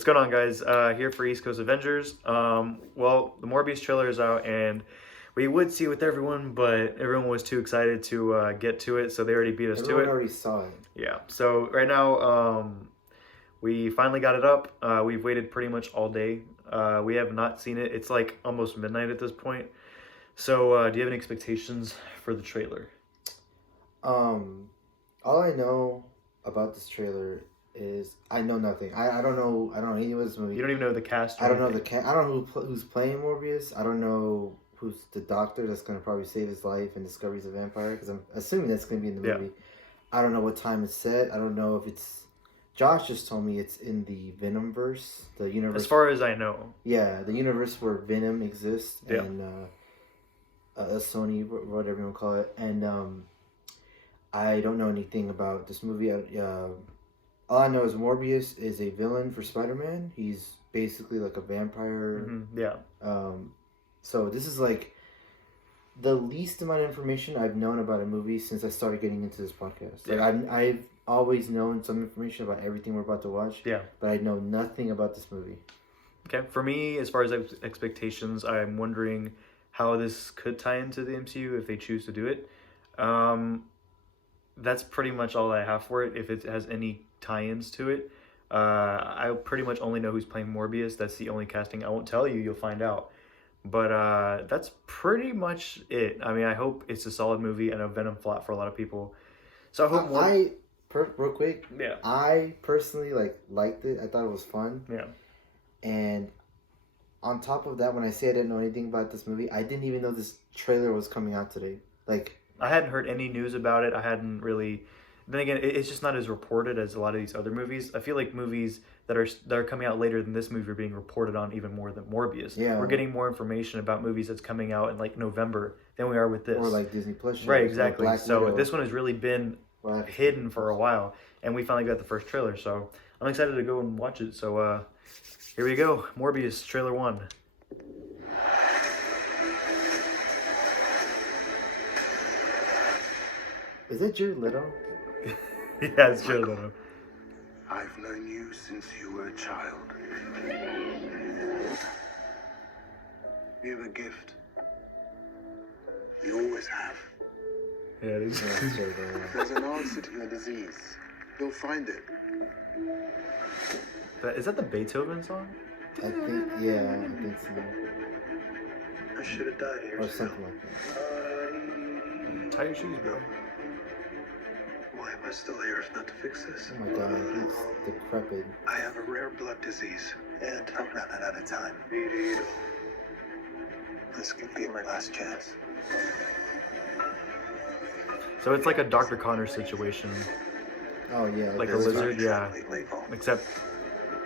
What's going on, guys? Here for East Coast Avengers. Well, the Morbius trailer is out, and we would see it with everyone, but everyone was too excited to get to it, so they already beat us to Everyone it. already saw it. Yeah. So right now, we finally got it up. We've waited pretty much all day. We have not seen it. It's like almost midnight at this point. So, do you have any expectations for the trailer? All I know about this trailer is I know nothing. I don't know. I don't know any of this movie. You don't even know the cast. I don't know I don't know who's playing Morbius. I don't know who's the doctor that's gonna probably save his life and discover he's a vampire. Because I'm assuming that's gonna be in the movie. Yeah. I don't know what time it's set. I don't know if it's. Josh just told me it's in the Venomverse, the universe. As far as I know. Yeah, the universe where Venom exists, Yeah. and Sony, whatever you want to call it, and I don't know anything about this movie. All I know is Morbius is a villain for Spider-Man. He's basically like a vampire. Mm-hmm. Yeah. So this is like the least amount of information I've known about a movie since I started getting into this podcast. Like I've always known some information about everything we're about to watch. Yeah. But I know nothing about this movie. Okay. For me, as far as expectations, I'm wondering how this could tie into the MCU if they choose to do it. That's pretty much all I have for it. If it has any tie-ins to it, I pretty much only know who's playing Morbius. That's the only casting. I won't tell you. You'll find out. But that's pretty much it. I mean, I hope it's a solid movie. I know Venom flopped for a lot of people, so I hope real quick. Yeah. I personally liked it. I thought it was fun. Yeah. And on top of that, when I say I didn't know anything about this movie, I didn't even know this trailer was coming out today. I hadn't heard any news about it. I hadn't really. Then again, it's just not as reported as a lot of these other movies. I feel like movies that are coming out later than this movie are being reported on even more than Morbius. Yeah. We're getting more information about movies that's coming out in like November than we are with this. Or like Disney Plus shows. Right, exactly. Like so this one has really been hidden for a while, and we finally got the first trailer. So I'm excited to go and watch it. So here we go, Morbius trailer 1. Is that Jared Leto? Yeah, it's Jared Leto. I've known you since you were a child. You have a gift. You always have. Yeah, it is. There's an answer to your disease. You'll find it. Is that the Beethoven song? I think so. I should have died here. Or something like that. Tie your shoes, bro. Why am I still here if not to fix this? Oh my god, he's decrepit. I have a rare blood disease, and I'm running out of time. This could be my last chance. So it's like a Dr. Connor situation. Oh yeah. Like a lizard, yeah. Except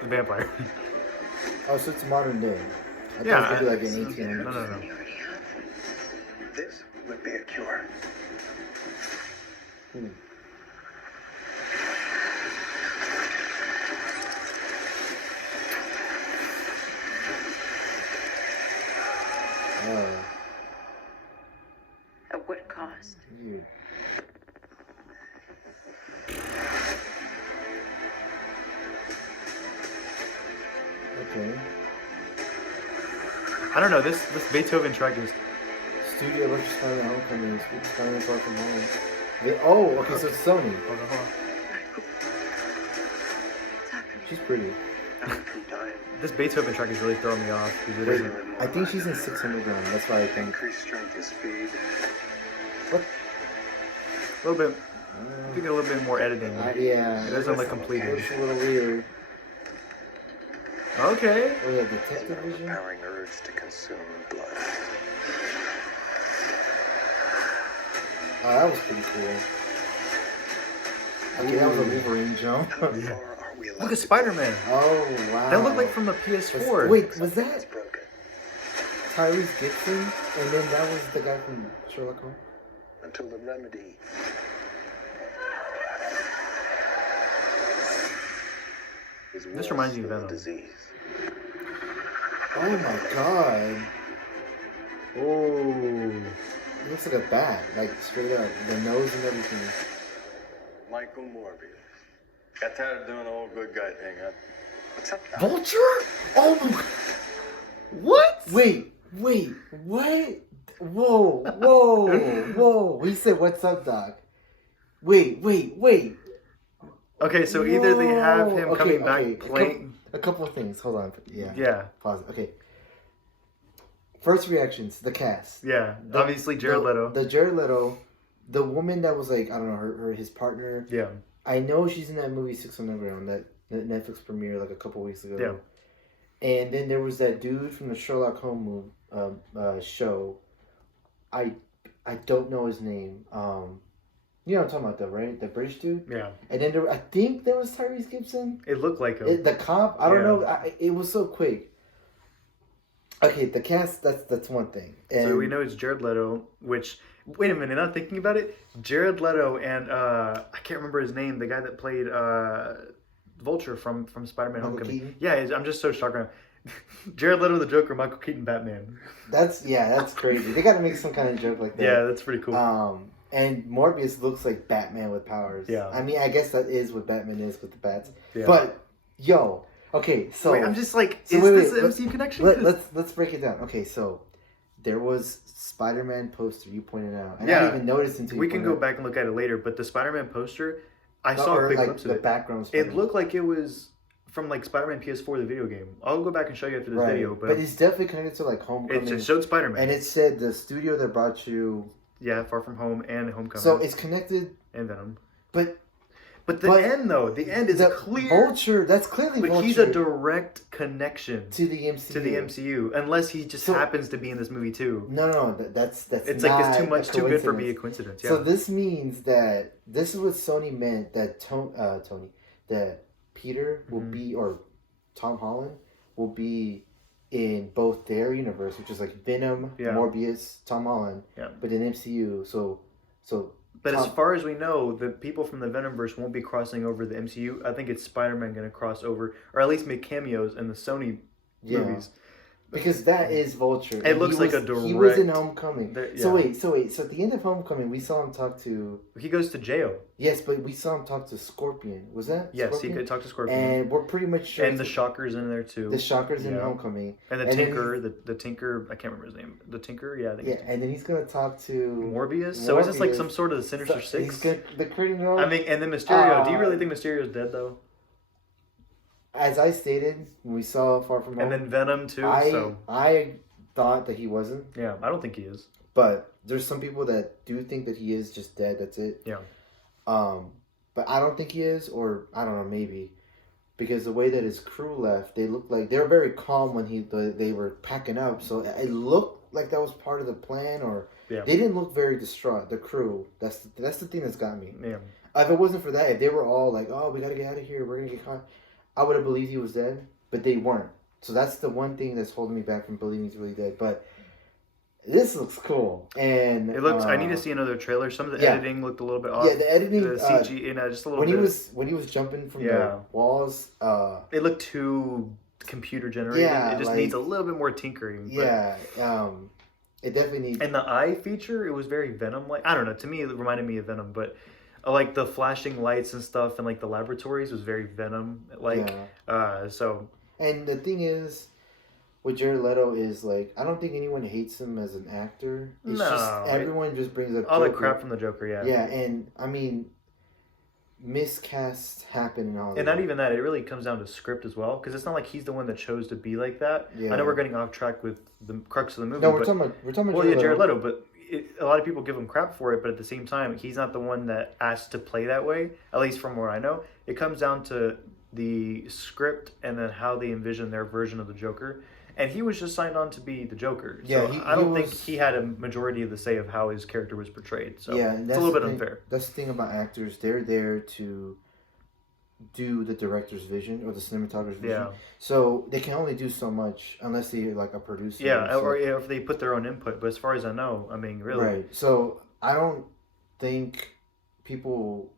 the vampire. Oh, so it's modern day. I thought it was gonna be like an 1800s. No. This would be a cure. At what cost? Dude. Okay. I don't know. This Beethoven track is. Studio versus Spider-Man Homecoming. Spider-Man Far From Home. Okay, so it's Sony. Hold on. She's pretty. This Beethoven track is really throwing me off. Wait, I think she's in 600 ground. That's why I think. Increase strength and speed. What? A little bit. I think a little bit more editing. Yeah. It doesn't look completed. It's a little weird. Okay. Oh yeah, detective vision. Powering urge to consume blood. Oh, that was pretty cool. Okay, that was a Wolverine jump. Yeah. Look at Spider-Man. Oh, wow. That looked like from the PS4. Wait, was that Tyrese Gibson? And then that was the guy from Sherlock Holmes? Until the remedy. This reminds me of Venom. Disease. Oh my god. Oh. It looks like a bat, like straight up. The nose and everything. Michael Morbius. Got tired of doing the whole good guy thing, huh? What's up, Doc? Vulture? Oh my. What? Wait, what? Whoa. He said, "What's up, Doc?" Wait. Okay, so either they have him Whoa. coming back Okay. playing. A couple of things. Hold on. Yeah. Yeah, Pause. Okay. First reactions. The cast. yeah. Obviously, Jared Leto. The Jared Leto. The woman that was like, I don't know, his partner. Yeah, I know she's in that movie Six Underground, that Netflix premiere like a couple weeks ago. Yeah. And then there was that dude from the Sherlock Holmes show. I don't know his name. You know what I'm talking about though, right? The British dude. yeah. And then I think there was Tyrese Gibson. It looked like him. The cop. I don't Yeah. know. It was so quick. Okay, the cast. That's one thing. And So we know it's Jared Leto, which, wait a minute, not thinking about it, Jared Leto and, I can't remember his name, the guy that played Vulture from Spider-Man Michael Homecoming. Keaton? Yeah, I'm just so shocked right now. Jared Leto the Joker, Michael Keaton Batman. that's crazy. They got to make some kind of joke like that. Yeah, that's pretty cool. And Morbius looks like Batman with powers. Yeah. I mean, I guess that is what Batman is with the bats. Yeah. But yo, okay, so Wait, I'm just like, so is wait, this wait, an MCU connection? let's break it down. Okay, so there was Spider-Man poster you pointed out, and I Yeah. didn't even notice until We you can pointed go out. back and look at it later, but the Spider-Man poster, I saw Or a quick like glimpse of the it. background. It Spider-Man. looked like it was from like Spider-Man PS4, the video game. I'll go back and show you after this right. video, but it's definitely connected to like Homecoming. it showed Spider-Man. And it said the studio that brought you. Yeah, Far From Home and Homecoming. So it's connected, and Venom. but The end though, the end is the clear. Vulture. That's clearly But Vulture he's a direct connection to the MCU. to the MCU, unless he just happens to be in this movie too. No, that's It's not like it's too a much, too good for being a coincidence. coincidence. Yeah. So this means that this is what Sony meant that Tony, that Peter will Mm-hmm. be, or Tom Holland will be in both their universe, which is like Venom, Yeah. Morbius, Tom Holland, Yeah. but in MCU. So But as Tom- far as we know, the people from the Venomverse won't be crossing over the MCU. I think it's Spider-Man going to cross over, or at least make cameos in the Sony movies. because that is Vulture. It And looks he like was, a direct. He was in Homecoming. Yeah. So wait. So at the end of Homecoming, we saw him talk to. He goes to jail. Yes, but we saw him talk to Scorpion. Was that? Yes, Scorpion? he could talk to Scorpion. And we're pretty much sure. And the Shocker's in there too. The Shocker's in Yeah. Homecoming. And the and then Tinker, the Tinker, I can't remember his name. The Tinker, yeah, I think Yeah, it's and then he's gonna talk to Morbius. So is this like Morbius. some sort of the Sinister So Six? the criminal. I mean, and then Mysterio. Do you really think Mysterio's dead though? as I stated when we saw Far From Home, And then Venom too. So I thought that he wasn't, yeah, I don't think he is. but there's some people that do think that he is just dead. That's it. Yeah. But I don't think he is, or I don't know, maybe. Because the way that his crew left, they looked like they were very calm when they were packing up. So it looked like that was part of the plan, or Yeah. they didn't look very distraught. The crew, that's the thing that's got me. Yeah. If it wasn't for that, if they were all like, "Oh, we gotta get out of here, we're gonna get caught," I would have believed he was dead. But they weren't. So that's the one thing that's holding me back from believing he's really dead. But this looks cool, and It looks. I need to see another trailer. Some of the yeah. editing looked a little bit off. Yeah, the editing, the CG, just a little when bit. he was jumping from the Yeah. walls. It looked too computer generated. Yeah, it just like- needs a little bit more tinkering. but- Yeah, it definitely needs. And the eye feature, it was very Venom like. I don't know. To me, it reminded me of Venom, but like the flashing lights and stuff, and like the laboratories was very Venom like. Yeah. So. And the thing is, with Jared Leto is like, I don't think anyone hates him as an actor. It's just No, everyone just brings up All the Joker. crap from the Joker, yeah. Yeah, and I mean, miscasts happen in Hollywood. And not even that. It really comes down to script as well, because it's not like he's the one that chose to be like that. Yeah. I know we're getting off track with the crux of the movie. No, we're but, talking about well, yeah, Jared Leto, but a lot of people give him crap for it. But at the same time, he's not the one that asked to play that way. At least from where I know, it comes down to the script and then how they envision their version of the Joker. And he was just signed on to be the Joker. So Yeah, I don't think was- he had a majority of the say of how his character was portrayed. So yeah, and it's a little bit the thing, unfair. That's the thing about actors; they're there to do the director's vision or the cinematographer's vision. Yeah. So they can only do so much unless they're like a producer. Yeah, so, or if they put their own input. But as far as I know, I mean, really. right. So I don't think people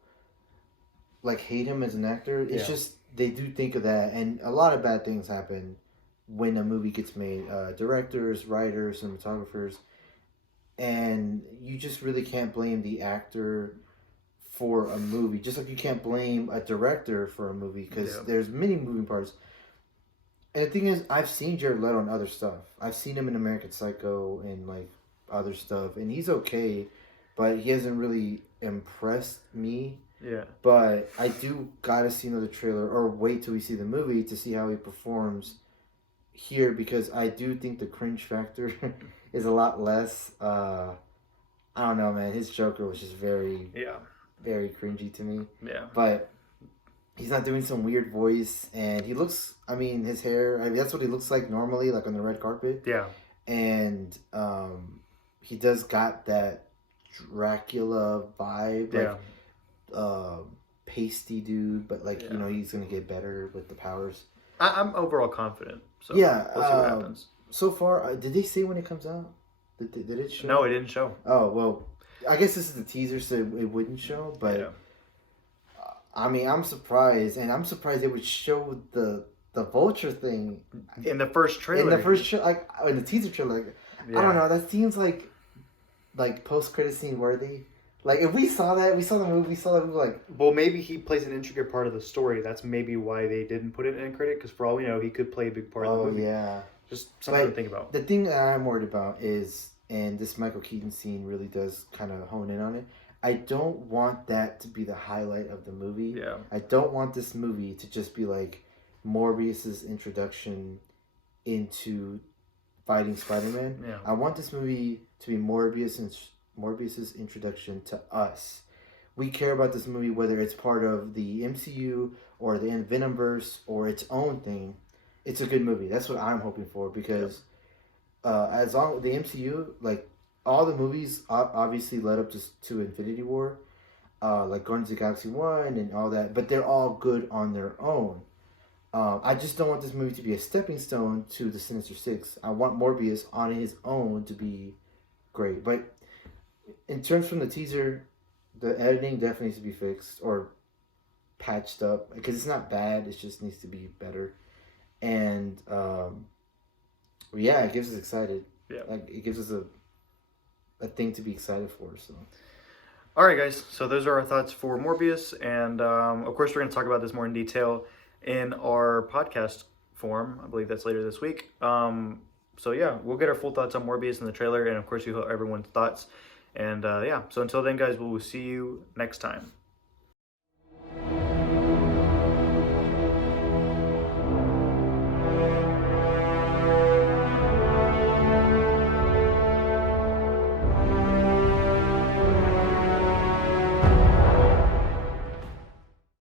like hate him as an actor. It's Yeah. just they do think of that, and a lot of bad things happen when a movie gets made. Directors, writers, cinematographers, and you just really can't blame the actor for a movie. Just like you can't blame a director for a movie, because Yeah. there's many moving parts. And the thing is, I've seen Jared Leto in other stuff. I've seen him in American Psycho and like other stuff, and he's okay, but he hasn't really impressed me. Yeah. But I do gotta see another trailer or wait till we see the movie to see how he performs here, because I do think the cringe factor is a lot less. I don't know, man. His Joker was just very, Yeah. very cringy to me. Yeah. But he's not doing some weird voice, and he looks. I mean, his hair. I mean, that's what he looks like normally, like on the red carpet. Yeah. And he does got that Dracula vibe, like pasty dude, but like you know he's gonna get better with the powers. I'm overall confident. So Yeah, we'll see what happens. So far, did they say when it comes out? Did it show? No, it didn't show. Oh well, I guess this is the teaser, so it wouldn't show. But Yeah. I mean, I'm surprised, and I'm surprised they would show the Vulture thing In the first trailer. in the first like in the teaser trailer. Like, Yeah. I don't know. That seems like post credit scene worthy. Like if we saw that, we saw the movie, like. Well, maybe he plays an intricate part of the story. That's maybe why they didn't put it in credit. Because for all we know, he could play a big part of the movie. Yeah. Just something to think about. The thing that I'm worried about is, and this Michael Keaton scene really does kind of hone in on it. I don't want that to be the highlight of the movie. Yeah. I don't want this movie to just be like Morbius's introduction into fighting Spider-Man. Yeah. I want this movie to be Morbius's introduction to us. We care about this movie whether it's part of the MCU or the Venomverse or its own thing. It's a good movie. That's what I'm hoping for, because as long the MCU, like all the movies obviously led up to Infinity War, like Guardians of the Galaxy 1 and all that, but they're all good on their own. I just don't want this movie to be a stepping stone to the Sinister Six. I want Morbius on his own to be great. But in terms from the teaser, the editing definitely needs to be fixed or patched up, because it's not bad. It just needs to be better. And yeah, it gives us excited. Yeah. Like it gives us a thing to be excited for. So. All right, guys. So those are our thoughts for Morbius, and of course we're going to talk about this more in detail in our podcast form. I believe that's later this week. So yeah, we'll get our full thoughts on Morbius in the trailer, and of course you hear everyone's thoughts. And yeah, so until then, guys, we'll see you next time.